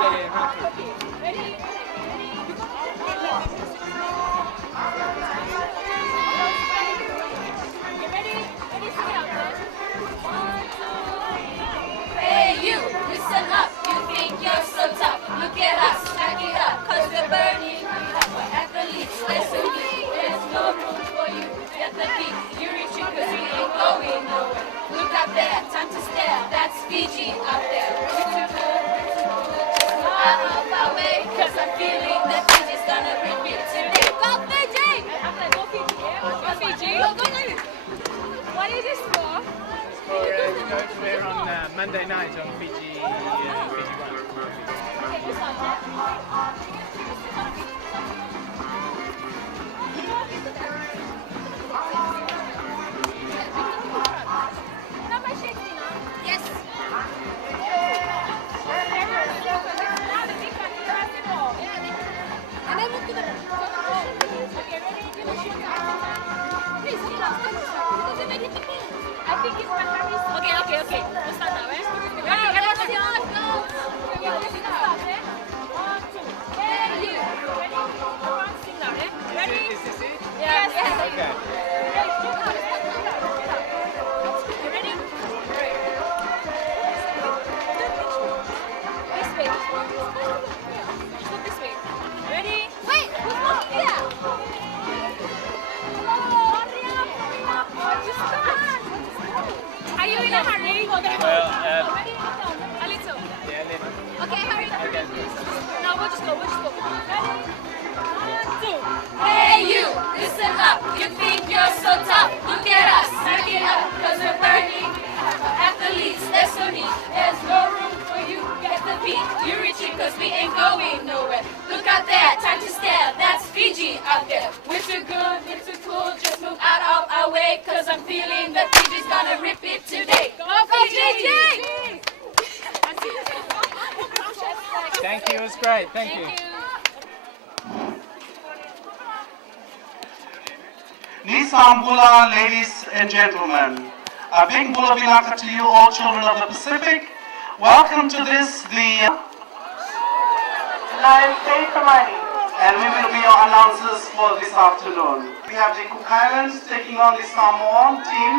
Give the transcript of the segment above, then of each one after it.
Hey you, listen up, you think you're so tough. Look at us, stack it up, cause we're burning. We're athletes, listen to me. There's no room for you, get the beat. You're reaching cause we ain't going nowhere. Look up there, time to stare, that's Fiji up there. We're too good, just move out of our way. Cause I'm feeling that Fiji's gonna bring me today. Go Fiji! Go Fiji, yeah? Go Fiji. Go. What is this for? We're on Monday night on Fiji, Fiji One. Okay, this one. Yes! I think it's my Okay. We'll start now, eh? One, two. Hey, you. Ready? One, sing now, eh? Ready? Is this it? Yes. Okay. You ready? This way. Just look this way. Ready? Wait! Who's not here? Are you in a hurry? Well, Ready? A little. yeah, little. Okay, hurry. Okay. No, we'll just go. Ready? One, two. Hey you, listen up, you think you're so tough. Look at us, stack it up, cause we're burning. Athletes, there's no need, there's no room for you. Get the beat, you're reaching cause we ain't going nowhere. Look out there, time to stare, that's Fiji out there. We're too good, we're too cool, just move out of our way. Cause I'm feeling that Fiji's gonna rip it today. Go Fiji! Thank you, it was great. Thank you. Nisambula, ladies and gentlemen, a big bula vilaka to you all children of the Pacific. Welcome to this, the Live Day Kamani, and we will be your announcers for this afternoon. We have the Cook Islands taking on the Samoan team.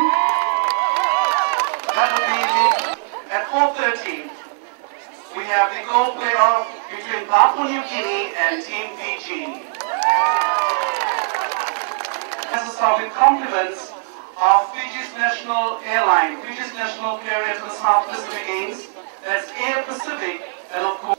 That will be at 4:30. We have the co-playoff between Papua New Guinea and Team Fiji. This is with compliments of Fiji's national airline, Fiji's national carrier to the South Pacific Games. That's Air Pacific, and of course.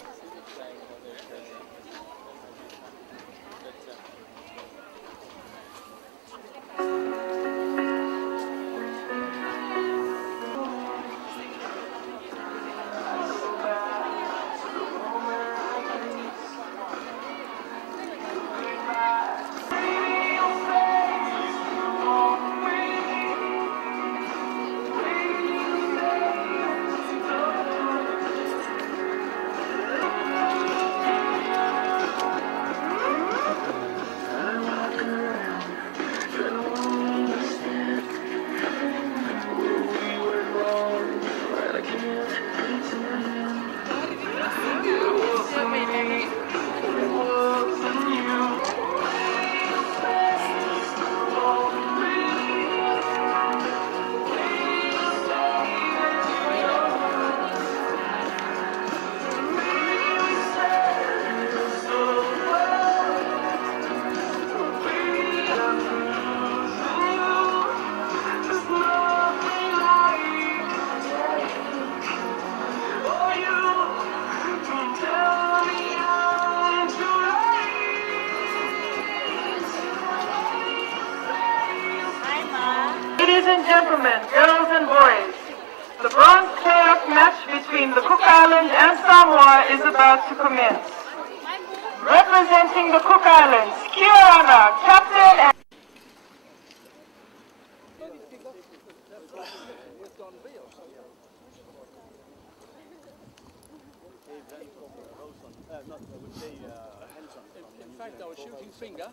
Ladies and gentlemen, girls and boys, the bronze playoff match between the Cook Islands and Samoa is about to commence. Representing the Cook Islands, Kiorana, captain and... In fact, I was shooting finger,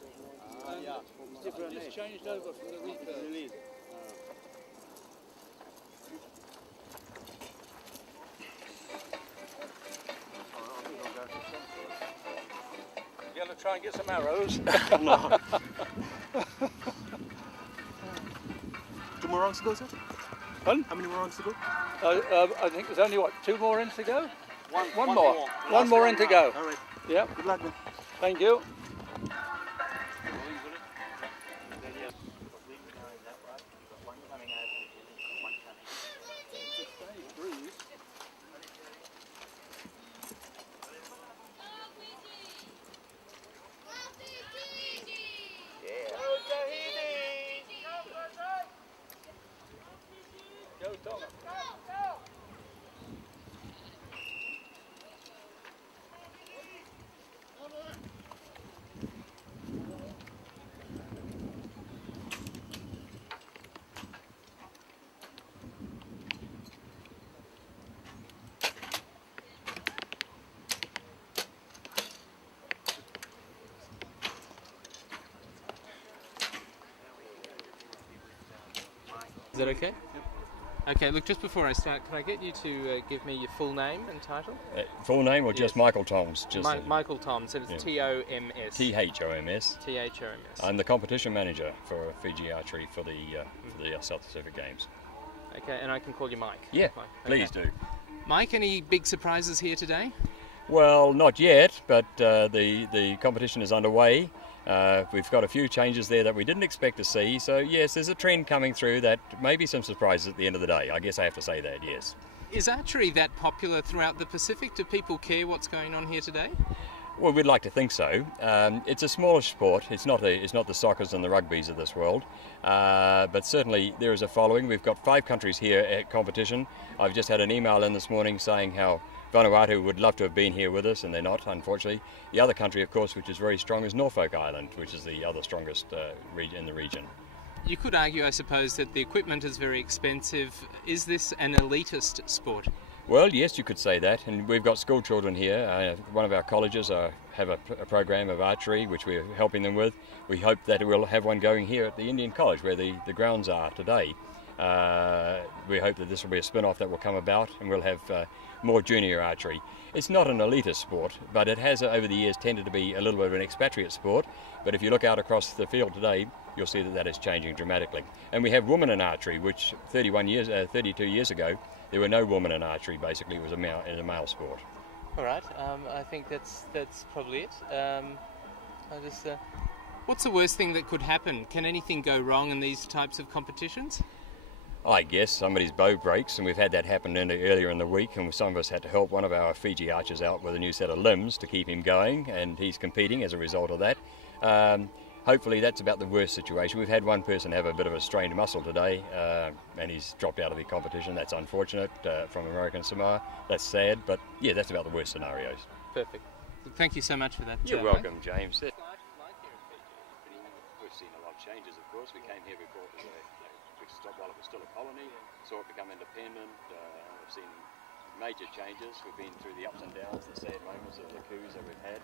and just changed over from the recurve. try and get some arrows. No. 2 more rounds to go, sir? Pardon? How many more rounds to go? I think there's only, what, 2 more in to go? One more. One more in to go. All right. Yep. Good luck, man. Thank you. Is that okay? Yep. Okay, look, just before I start, can I get you to give me your full name and title? Full name or just Michael Toms? Just Michael Toms, and it's T-O-M-S. T-H-O-M-S. T-H-O-M-S. I'm the competition manager for Fiji Archery for the South Pacific Games. Okay, and I can call you Mike? Yeah, Mike. please Okay. do. Mike, any big surprises here today? Well, not yet, but the competition is underway. We've got a few changes there that we didn't expect to see, so yes, there's a trend coming through that may be some surprises at the end of the day. I guess I have to say that, yes. Is archery that popular throughout the Pacific? Do people care what's going on here today? Well, we'd like to think so. It's a smaller sport. It's not the soccers and the rugbies of this world, but certainly there is a following. We've got 5 countries here at competition. I've just had an email in this morning saying how Vanuatu would love to have been here with us, and they're not, unfortunately. The other country, of course, which is very strong, is Norfolk Island, which is the other strongest in the region. You could argue, I suppose, that the equipment is very expensive. Is this an elitist sport? Well, yes, you could say that, and we've got school children here. One of our colleges have a program of archery, which we're helping them with. We hope that we'll have one going here at the Indian College, where the grounds are today. We hope that this will be a spin-off that will come about, and we'll have more junior archery. It's not an elitist sport, but it has over the years tended to be a little bit of an expatriate sport. But if you look out across the field today, you'll see that is changing dramatically. And we have women in archery, which 32 years ago, there were no women in archery. Basically, it was a male sport. All right, I think that's probably it. What's the worst thing that could happen? Can anything go wrong in these types of competitions? I guess somebody's bow breaks, and we've had that happen earlier in the week, and some of us had to help one of our Fiji archers out with a new set of limbs to keep him going, and he's competing as a result of that. Hopefully that's about the worst situation. We've had one person have a bit of a strained muscle today, and he's dropped out of the competition. That's unfortunate from American Samoa. That's sad, but yeah, that's about the worst scenarios. Perfect. Thank you so much for that. You're welcome, James. We've seen a lot of changes, of course. We came here before it was while it was still a colony, saw it become independent. We've seen major changes. We've been through the ups and downs, the sad moments of the coups that we've had.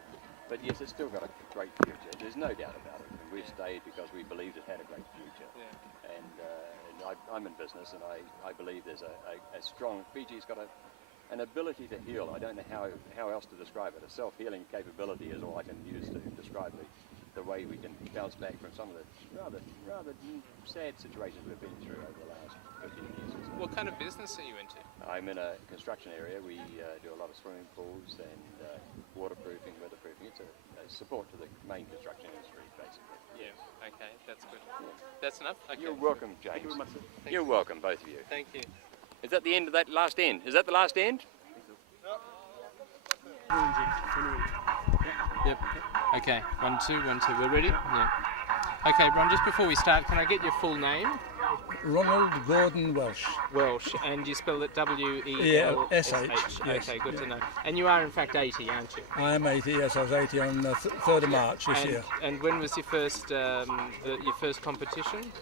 But yes, it's still got a great future. There's no doubt about it. And we've stayed because we believed it had a great future. Yeah. And I'm in business, and I believe there's a strong, Fiji's got an ability to heal. I don't know how else to describe it. A self-healing capability is all I can use to describe the way we can bounce back from some of the rather sad situations we've been through over the last 15 years or so. What kind of business are you into? I'm in a construction area. We do a lot of swimming pools and waterproofing, weatherproofing. It's a support to the main construction industry, basically. Yeah, okay, that's good. Yeah. That's enough? Okay. You're welcome, James. Thank you very much, sir. You're welcome, both of you. Thank you. Is that the end of that last end? Is that the last end? Yep. Okay, 1, 2, 1, 2. We're ready? Yeah. Okay, Ron, just before we start, can I get your full name? Ronald Gordon Welsh. Welsh, and you spell it W-E-L-S-H. Yes. Okay, good to know. And you are in fact 80, aren't you? I am 80, yes, I was 80 on the 3rd of March this year. And when was your first competition?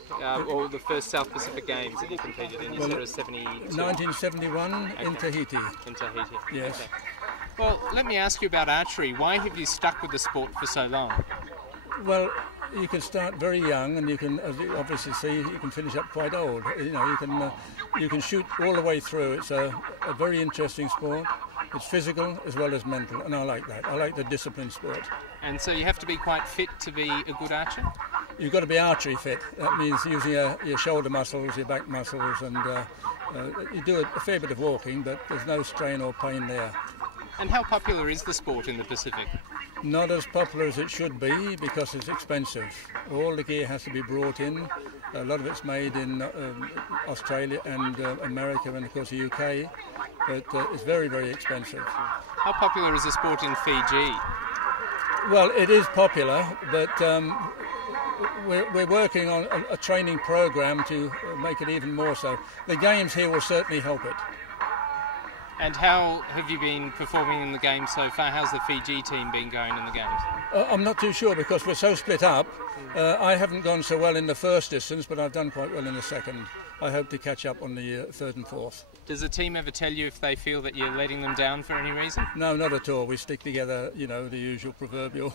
Or the first South Pacific Games that you competed in? You said it was 72? 1971 in Tahiti. In Tahiti, yes. Okay. Well, let me ask you about archery. Why have you stuck with the sport for so long? Well, you can start very young, and you can, as you obviously see, you can finish up quite old. You know, you can shoot all the way through. It's a very interesting sport. It's physical as well as mental, and I like that. I like the discipline sport. And so you have to be quite fit to be a good archer? You've got to be archery fit. That means using your shoulder muscles, your back muscles, and you do a fair bit of walking, but there's no strain or pain there. And how popular is the sport in the Pacific? Not as popular as it should be because it's expensive. All the gear has to be brought in. A lot of it's made in Australia and America and of course the UK, but it's very, very expensive. How popular is the sport in Fiji? Well, it is popular, but we're working on a training program to make it even more so. The games here will certainly help it. And how have you been performing in the games so far? How's the Fiji team been going in the games? I'm not too sure because we're so split up. I haven't gone so well in the first distance, but I've done quite well in the second. I hope to catch up on the third and fourth. Does the team ever tell you if they feel that you're letting them down for any reason? No, not at all. We stick together, you know, the usual proverbial.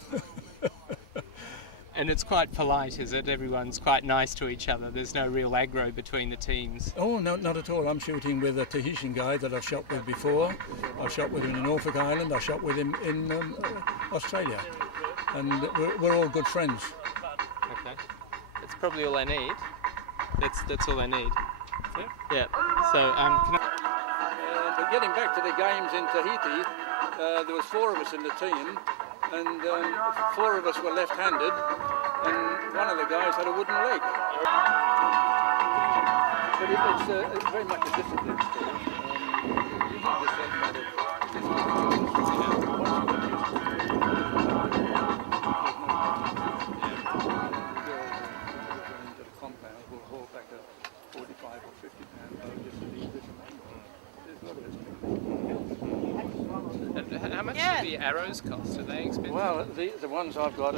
And it's quite polite, is it? Everyone's quite nice to each other. There's no real aggro between the teams. Oh, no, not at all. I'm shooting with a Tahitian guy that I've shot with before. I've shot with him in Norfolk Island. I shot with him in Australia. And we're all good friends. Okay. That's probably all I need. That's all I need. Yeah. So, can I... But getting back to the games in Tahiti, there was 4 of us in the team, and 4 of us were left-handed, and one of the guys had a wooden leg. But it's very much a discipline sport. You can just think about it. Into the compound, we'll haul back a 45 or 50 pound boat just to leave this one. There's a lot of it. How much do the arrows cost? Are they expensive? Well, the ones I've got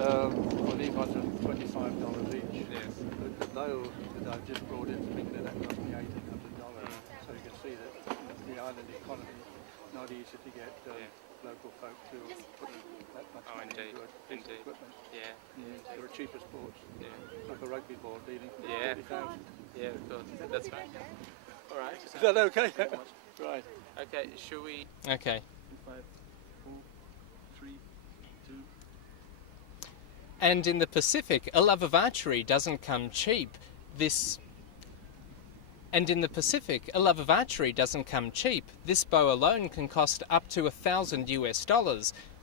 these ones are $25 each. Yes. But those that I've just brought in from England, that cost me $1,800. So you can see that the island economy not easy to get local folk to put that much money into it. Indeed. Equipment. Yeah. There are cheaper sports, Yeah. like a rugby ball dealing for Yeah. 30,000. Yeah, of course. That's right. All right. Is that okay? Right. Okay, shall we... Okay. 5, 4, 3, 2. And in the Pacific, a love of archery doesn't come cheap. This bow alone can cost up to $1,000 US.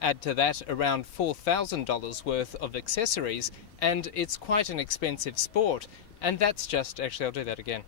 Add to that around $4,000 worth of accessories, and it's quite an expensive sport. And that's just... Actually, I'll do that again.